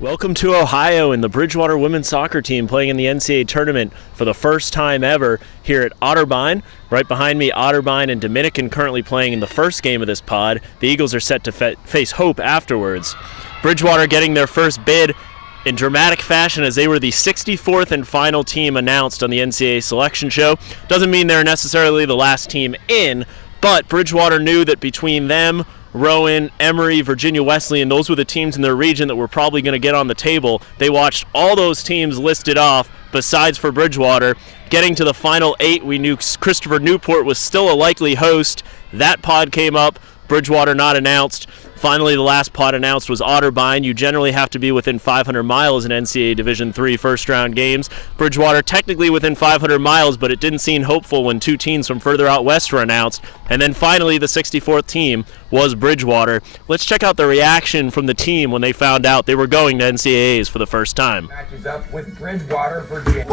Welcome to Ohio and the Bridgewater women's soccer team playing in the NCAA tournament for the first time ever here at Otterbein. Right behind me, Otterbein and Dominican currently playing in the first game of this pod. The Eagles are set to face Hope afterwards. Bridgewater getting their first bid in dramatic fashion as they were the 64th and final team announced on the NCAA selection show. Doesn't mean they're necessarily the last team in, but Bridgewater knew that between them, Rowan, Emory, Virginia Wesleyan, those were the teams in their region that were probably going to get on the table. They watched all those teams listed off, besides for Bridgewater. Getting to the final 8, we knew Christopher Newport was still a likely host. That pod came up, Bridgewater not announced. Finally, the last pod announced was Otterbein. You generally have to be within 500 miles in NCAA Division III first-round games. Bridgewater technically within 500 miles, but it didn't seem hopeful when two teams from further out west were announced. And then finally, the 64th team was Bridgewater. Let's check out the reaction from the team when they found out they were going to NCAAs for the first time. Matches up with Bridgewater, Virginia.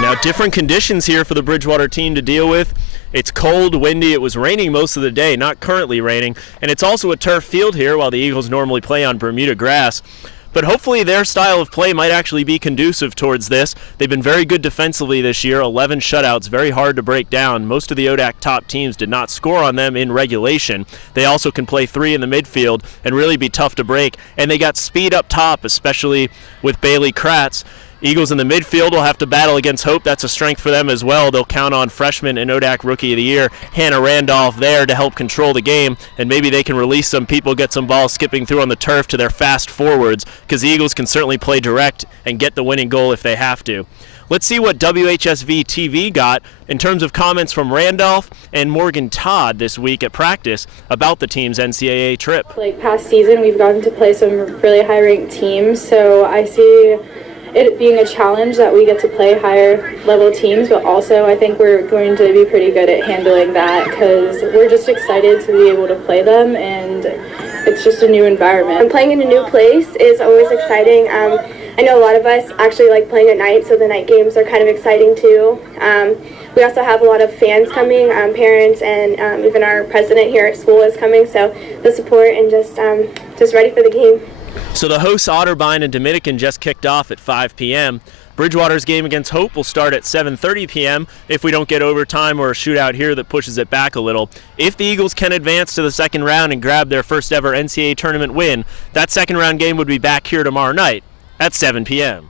Now, different conditions here for the Bridgewater team to deal with. It's cold, windy, it was raining most of the day, not currently raining, and it's also a turf field here while the Eagles normally play on Bermuda grass. But hopefully their style of play might actually be conducive towards this. They've been very good defensively this year, 11 shutouts, very hard to break down. Most of the ODAC top teams did not score on them in regulation. They also can play 3 in the midfield and really be tough to break. And they got speed up top, especially with Bailey Kratz. Eagles in the midfield will have to battle against Hope. That's a strength for them as well. They'll count on freshman and ODAC Rookie of the Year, Hannah Randolph, there to help control the game, and maybe they can release some people, get some balls skipping through on the turf to their fast forwards, because the Eagles can certainly play direct and get the winning goal if they have to. Let's see what WHSV TV got in terms of comments from Randolph and Morgan Todd this week at practice about the team's NCAA trip. Like past season, we've gotten to play some really high-ranked teams, so I see it being a challenge that we get to play higher level teams, but also I think we're going to be pretty good at handling that because we're just excited to be able to play them, and it's just a new environment. And playing in a new place is always exciting. I know a lot of us actually like playing at night, so the night games are kind of exciting too. We also have a lot of fans coming, parents, and even our president here at school is coming, so the support and just ready for the game. So the hosts Otterbein and Dominican just kicked off at 5 p.m. Bridgewater's game against Hope will start at 7:30 p.m. if we don't get overtime or a shootout here that pushes it back a little. If the Eagles can advance to the second round and grab their first ever NCAA tournament win, that second round game would be back here tomorrow night at 7 p.m.